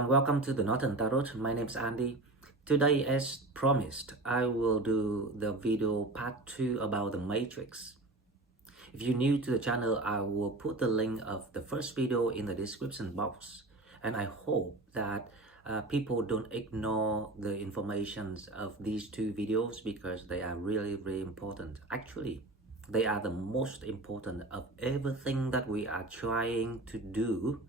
everyone, welcome to the Northern Tarot. My name is Andy. Today, as promised, I will do the video part 2 about the Matrix. If you're new to the channel, I will put the link of the first video in the description box. And I hope that people don't ignore the informations of these two videos because they are really, really important. Actually, they are the most important of everything that we are trying to do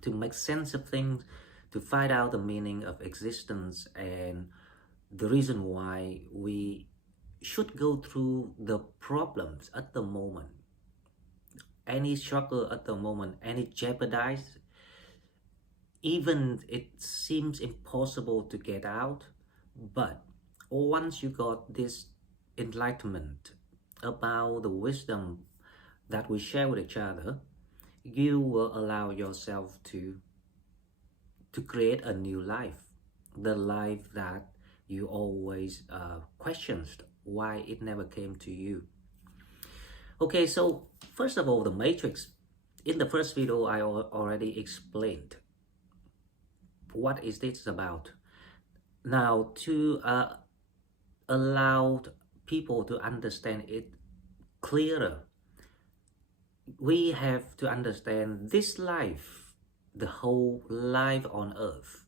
to make sense of things, to find out the meaning of existence and the reason why we should go through the problems at the moment. Any struggle at the moment, any jeopardize, even it seems impossible to get out, but once you got this enlightenment about the wisdom that we share with each other, you will allow yourself to create a new life, the life that you always questioned why it never came to you. Okay, so first of all, the Matrix. In the first video, I already explained what is this about. Now, to allow people to understand it clearer, we have to understand this life, the whole life on earth.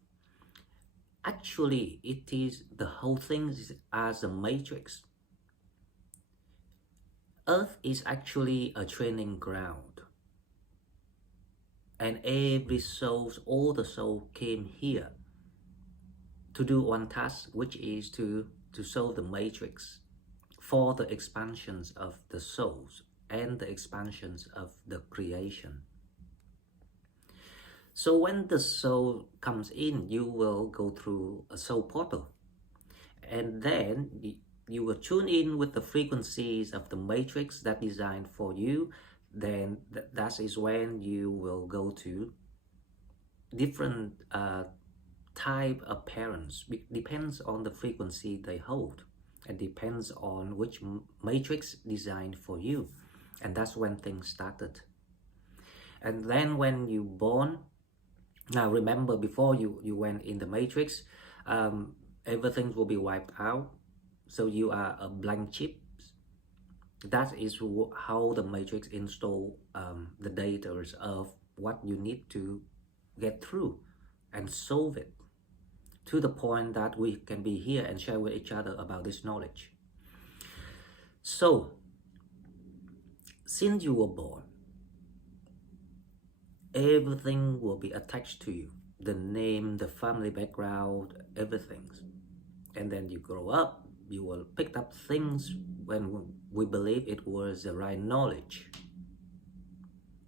Actually, it is the whole thing as a matrix. Earth is actually a training ground. And every soul, all the soul came here to do one task, which is to solve the matrix for the expansions of the souls and the expansions of the creation. So when the soul comes in, you will go through a soul portal. And then you will tune in with the frequencies of the matrix that designed for you. Then that is when you will go to different type of parents. Depends on the frequency they hold. And depends on which matrix designed for you. And that's when things started. And then when you born, now remember before you went in the matrix, everything will be wiped out. So you are a blank chip. That is how the matrix install the data of what you need to get through and solve it to the point that we can be here and share with each other about this knowledge. So, since you were born, everything will be attached to you. The name, the family background, everything. And then you grow up, you will pick up things when we believe it was the right knowledge.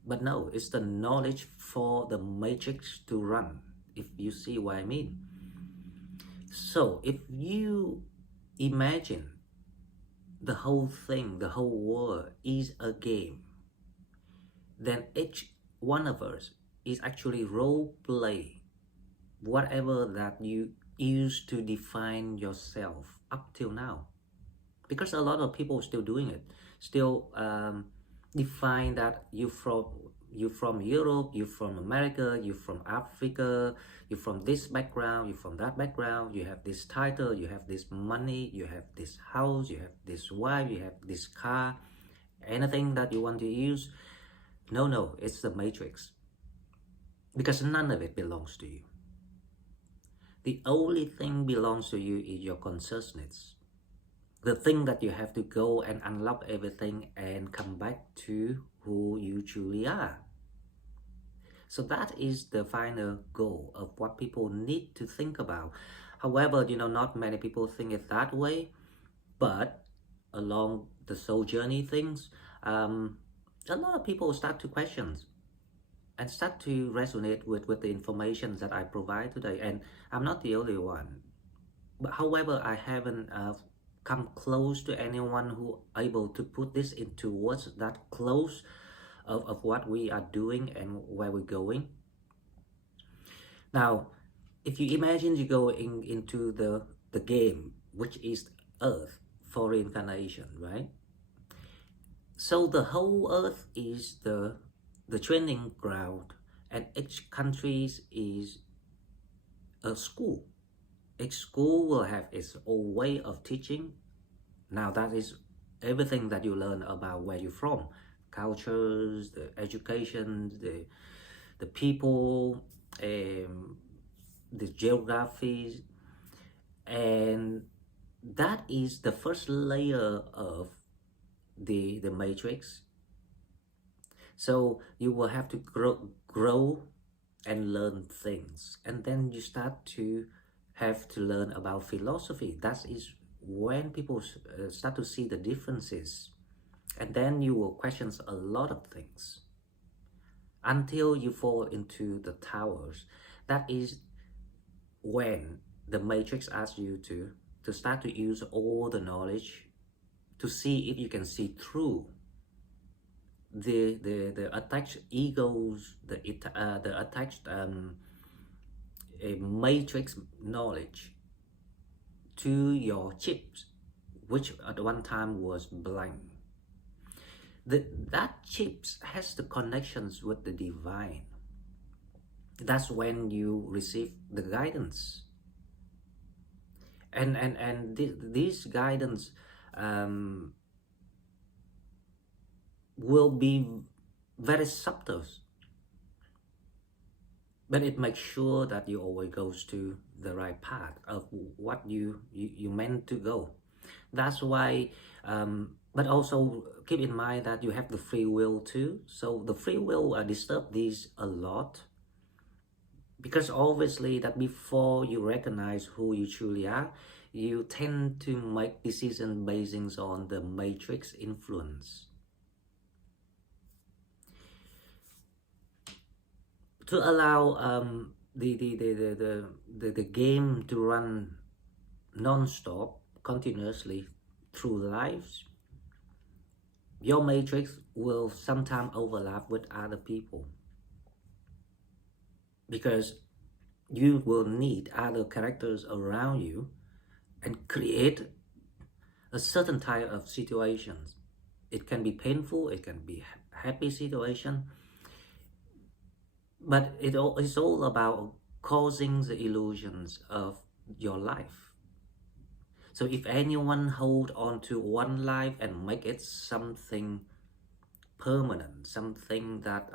But no, it's the knowledge for the matrix to run, if you see what I mean. So if you imagine the whole thing, the whole world is a game, then each one of us is actually role play whatever that you used to define yourself up till now. Because a lot of people are still doing it, still define that you're from Europe, you're from America, you're from Africa, you're from this background, you're from that background, you have this title, you have this money, you have this house, you have this wife, you have this car, anything that you want to use. No, it's the matrix. Because none of it belongs to you. The only thing belongs to you is your consciousness. The thing that you have to go and unlock everything and come back to who you truly are. So that is the final goal of what people need to think about. However, not many people think it that way, but along the soul journey things, a lot of people start to question and start to resonate with the information that I provide today. And I'm not the only one. But however, I haven't come close to anyone who able to put this into words that close of what we are doing and where we're going. Now, if you imagine you going into the game, which is Earth for reincarnation, right? So the whole Earth is the training ground, and each country is a school. Each school will have its own way of teaching. Now that is everything that you learn about where you're from, cultures, the education, the people, the geography, and that is the first layer of the matrix. So you will have to grow and learn things, and then you start to have to learn about philosophy. That is when people start to see the differences, and then you will question a lot of things until you fall into the towers. That is when the matrix asks you to start to use all the knowledge to see if you can see through the attached egos, the attached a matrix knowledge to your chips, which at one time was blank. That chips has the connections with the divine. That's when you receive the guidance, and this guidance will be very subtle, but it makes sure that you always goes to the right path of what you meant to go. That's why, but also keep in mind that you have the free will too. So the free will disturb these a lot, because obviously that before you recognize who you truly are, you tend to make decisions based on the matrix influence. To allow the game to run non-stop, continuously through lives, your matrix will sometimes overlap with other people, because you will need other characters around you and create a certain type of situations. It can be painful, it can be happy situation, but it's all about causing the illusions of your life. So if anyone hold on to one life and make it something permanent, something that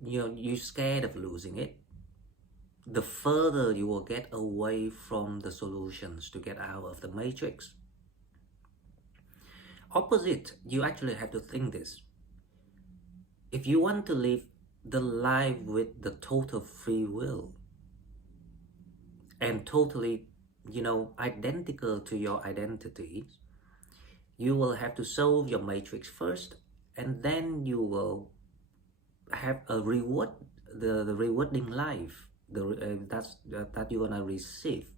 you're scared of losing it, the further you will get away from the solutions to get out of the matrix. Opposite, you actually have to think this. If you want to live the life with the total free will and totally, identical to your identity, you will have to solve your matrix first, and then you will have a reward, the rewarding life that you're gonna receive,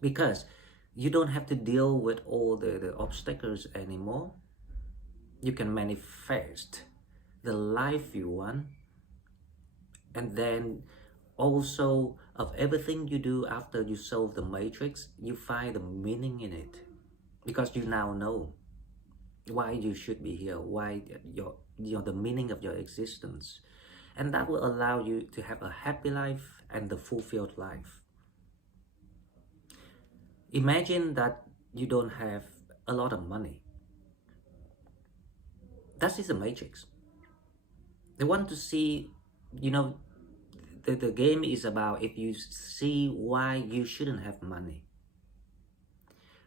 because you don't have to deal with all the obstacles anymore. You can manifest the life you want, and then also of everything you do after you solve the matrix, you find the meaning in it, because you now know why you should be here, why the meaning of your existence, and that will allow you to have a happy life and the fulfilled life. Imagine that you don't have a lot of money. That is a matrix. They want to see, the game is about if you see why you shouldn't have money.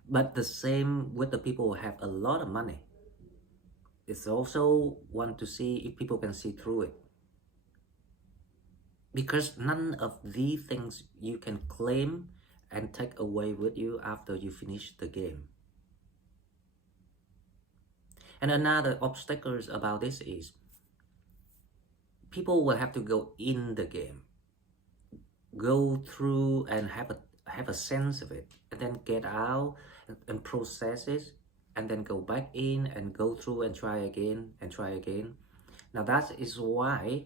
But the same with the people who have a lot of money. It's also want to see if people can see through it. Because none of these things you can claim and take away with you after you finish the game. And another obstacle about this is people will have to go in the game, go through and have a sense of it, and then get out and process it, and then go back in and go through and try again and try again. Now that is why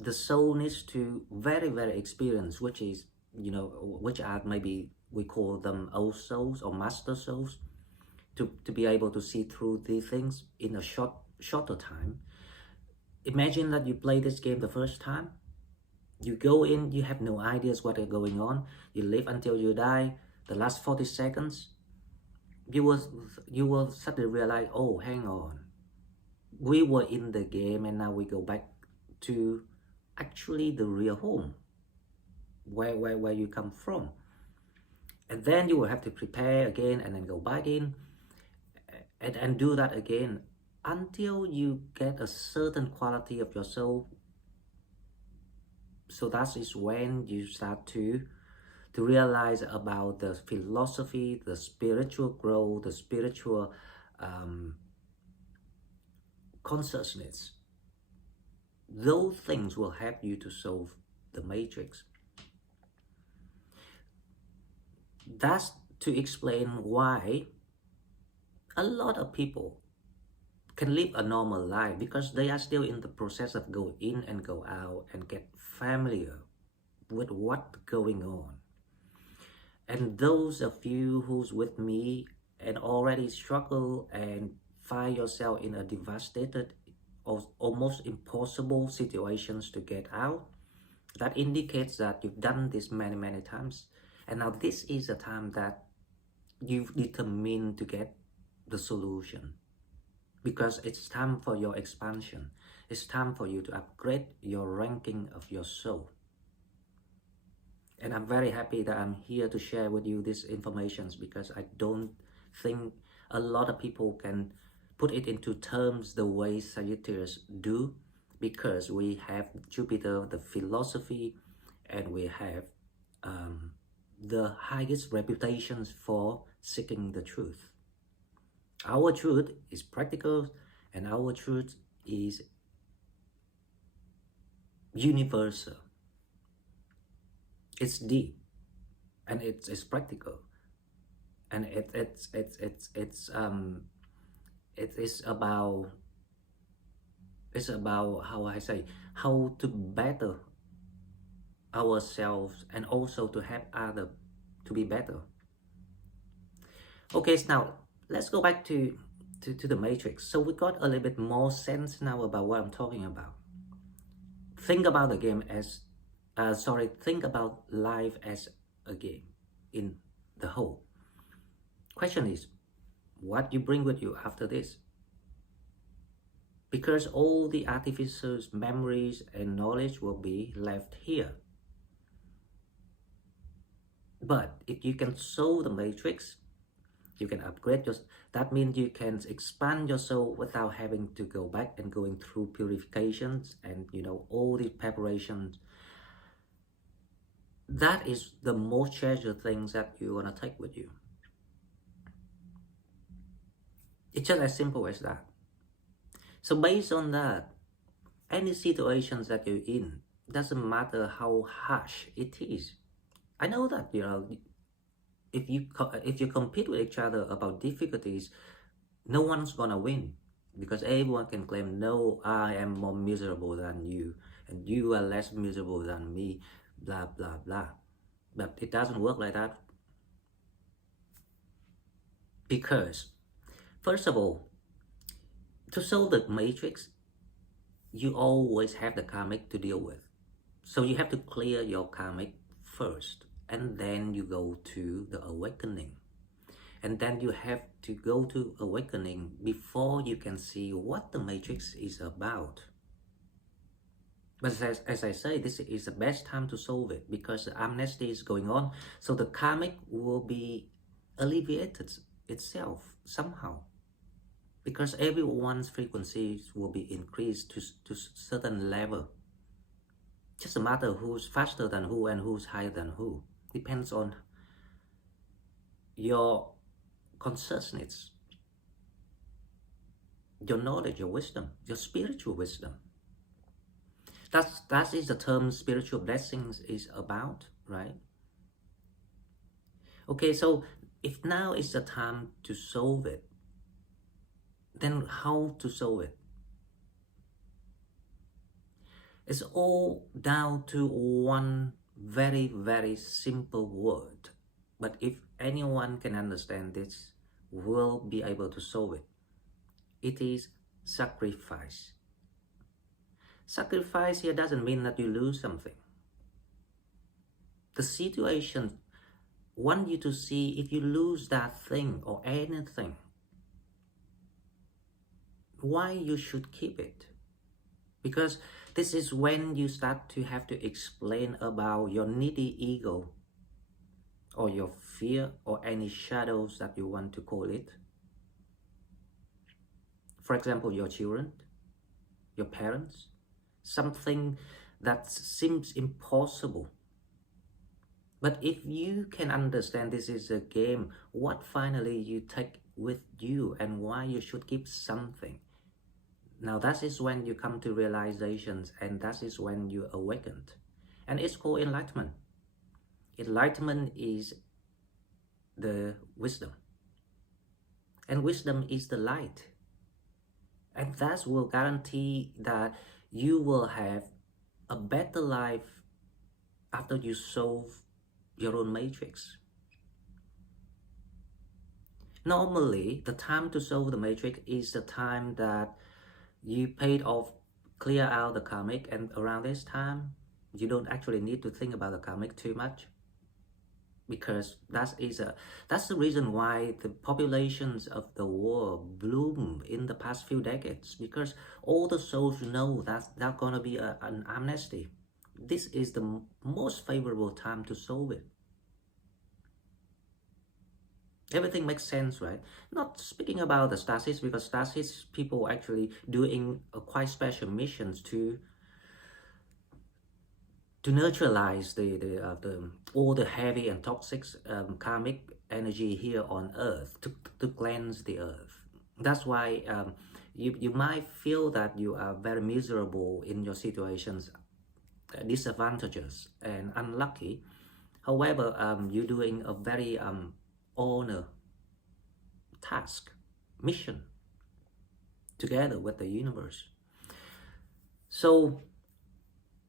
the soul needs to very experience, which is, which are maybe we call them old souls or master souls, to be able to see through these things in a shorter time. Imagine that you play this game the first time, You go in, you have no ideas what is going on. You live until you die. The last 40 seconds, you will you will suddenly realize, oh, hang on, we were in the game and now we go back to actually the real home, where you come from. And then you will have to prepare again and then go back in and do that again until you get a certain quality of your soul. So that is when you start to realize about the philosophy, the spiritual growth, the spiritual consciousness. Those things will help you to solve the matrix. That's to explain why a lot of people can live a normal life, because they are still in the process of go in and go out and get familiar with what's going on. And those of you who's with me and already struggle and find yourself in a devastated or almost impossible situations to get out, that indicates that you've done this many times. And now this is a time that you've determined to get the solution, because it's time for your expansion. It's time for you to upgrade your ranking of your soul. And I'm very happy that I'm here to share with you these informations, because I don't think a lot of people can put it into terms the way Sagittarius do, because we have Jupiter, the philosophy, and we have the highest reputations for seeking the truth. Our truth is practical, and our truth is universal. It's deep, and it's practical, and it is about, it's about how to better ourselves and also to help others to be better. Okay, so now let's go back to the matrix. So we got a little bit more sense now about what I'm talking about. Think about the game as think about life as a game in the whole. Question is, what you bring with you after this? Because all the artificial memories and knowledge will be left here. But if you can solve the matrix, you can upgrade your, that means you can expand your soul without having to go back and going through purifications and all these preparations. That is the most treasured things that you want to take with you. It's just as simple as that. So based on that, any situations that you're in, doesn't matter how harsh it is. I know that if you compete with each other about difficulties, no one's gonna win, because everyone can claim, no, I am more miserable than you, and you are less miserable than me, blah blah blah. But it doesn't work like that, because first of all, to solve the matrix, you always have the karmic to deal with. So you have to clear your karmic first, and then you go to the awakening. And then you have to go to awakening before you can see what the matrix is about. But as I say, this is the best time to solve it, because the amnesty is going on. So the karmic will be alleviated itself somehow, because everyone's frequencies will be increased to certain level. Just a matter who's faster than who and who's higher than who. Depends on your consciousness, your knowledge, your wisdom, your spiritual wisdom. That is the term spiritual blessings is about, right? Okay, so if now is the time to solve it, then how to solve it? It's all down to one very simple word. But if anyone can understand this, will be able to solve it. It is sacrifice. Sacrifice here doesn't mean that you lose something. The situation want you to see if you lose that thing or anything, why you should keep it. Because this is when you start to have to explain about your needy ego or your fear or any shadows that you want to call it. For example, your children, your parents, something that seems impossible. But if you can understand this is a game, what finally you take with you and why you should keep something. Now that is when you come to realizations, and that is when you awakened. And it's called enlightenment. Enlightenment is the wisdom. And wisdom is the light. And that will guarantee that you will have a better life after you solve your own matrix. Normally, the time to solve the matrix is the time that you paid off, clear out the karmic, and around this time, you don't actually need to think about the karmic too much. Because that's the reason why the populations of the world bloom in the past few decades, because all the souls know that there's gonna be an amnesty. This is the most favorable time to solve it. Everything makes sense, right? Not speaking about the stasis, because stasis people actually doing quite special missions to neutralize all the heavy and toxic karmic energy here on earth, to cleanse the earth. That's why you might feel that you are very miserable in your situations, disadvantages and unlucky. However, you're doing a very honor task, mission together with the universe. So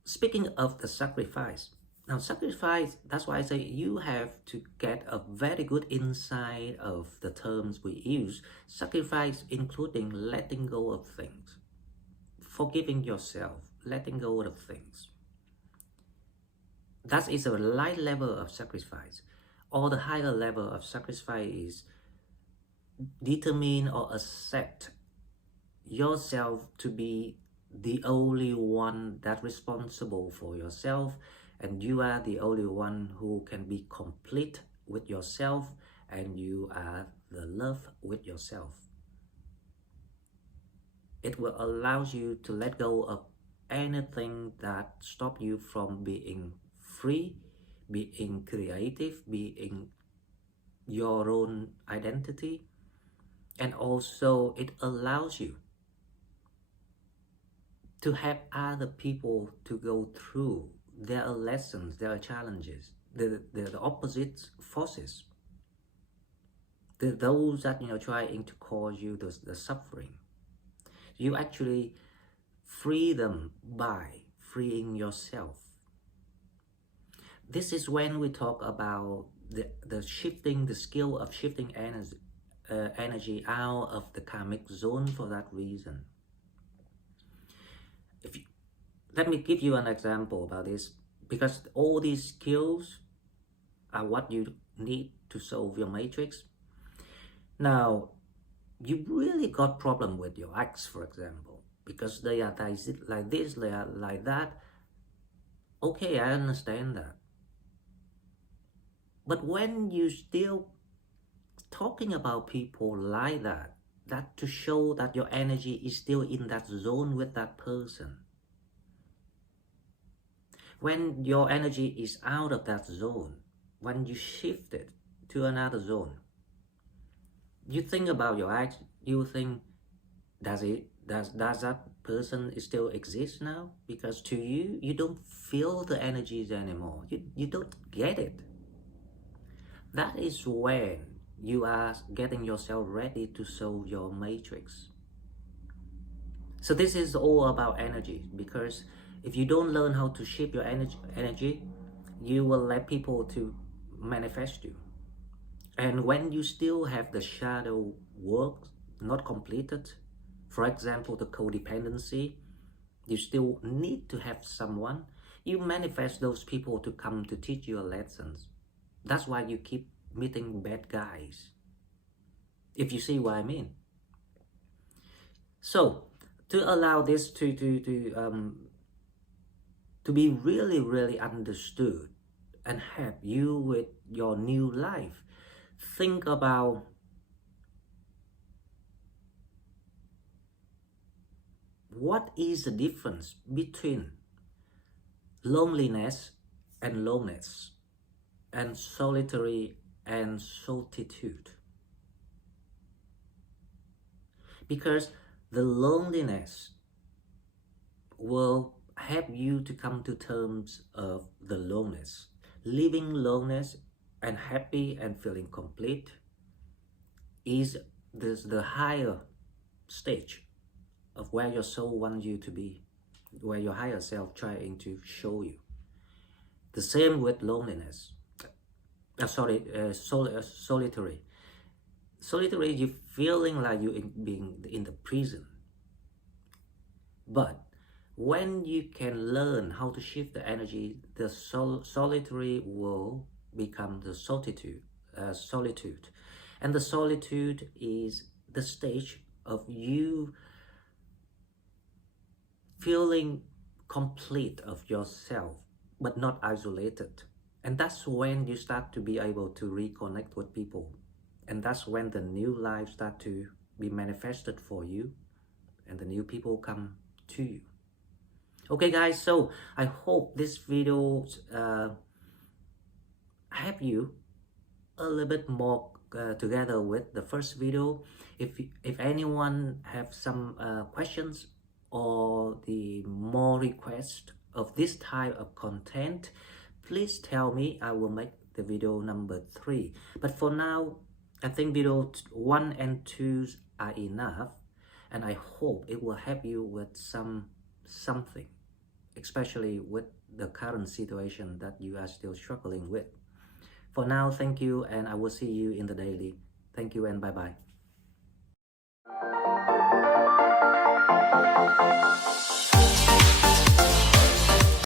speaking of the sacrifice, now sacrifice, that's why I say you have to get a very good insight of the terms we use. Sacrifice including letting go of things, forgiving yourself, letting go of things. That is a light level of sacrifice. Or the higher level of sacrifice is determine or accept yourself to be the only one that's responsible for yourself, and you are the only one who can be complete with yourself, and you are the love with yourself. It will allow you to let go of anything that stops you from being free, being creative, being your own identity. And also it allows you to have other people to go through their lessons, their challenges, the opposite forces, those that trying to cause you the suffering. You actually free them by freeing yourself. This is when we talk about the shifting, the skill of shifting energy out of the karmic zone for that reason. Let me give you an example about this, because all these skills are what you need to solve your matrix. Now, you really got problem with your ex, for example, because they are like this, they are like that. Okay, I understand that. But when you still talking about people like that to show that your energy is still in that zone with that person. When your energy is out of that zone, when you shift it to another zone, you think about your ex, you think, does that person still exist now? Because to you, you don't feel the energies anymore. You don't get it. That is when you are getting yourself ready to solve your matrix. So this is all about energy, because if you don't learn how to shape your energy, you will let people to manifest you. And when you still have the shadow work not completed, for example, the codependency, you still need to have someone, you manifest those people to come to teach you lessons. That's why you keep meeting bad guys, if you see what I mean. So to allow this to be really understood and help you with your new life, think about what is the difference between loneliness and loneliness, and solitary and solitude. Because the loneliness will help you to come to terms of the loneliness. Living loneliness and happy and feeling complete is the higher stage of where your soul wants you to be, where your higher self trying to show you. The same with loneliness. Solitary. Solitary, you feeling like you being in the prison. But when you can learn how to shift the energy, the solitary will become the solitude. And the solitude is the stage of you feeling complete of yourself, but not isolated. And that's when you start to be able to reconnect with people. And that's when the new life start to be manifested for you, and the new people come to you. Okay guys, so I hope this video help you a little bit more together with the first video. If anyone have some questions or the more request of this type of content, please tell me. I will make the video number 3. But for now, I think video 1 and 2 are enough, and I hope it will help you with something, especially with the current situation that you are still struggling with. For now, thank you, and I will see you in the daily. Thank you and bye-bye.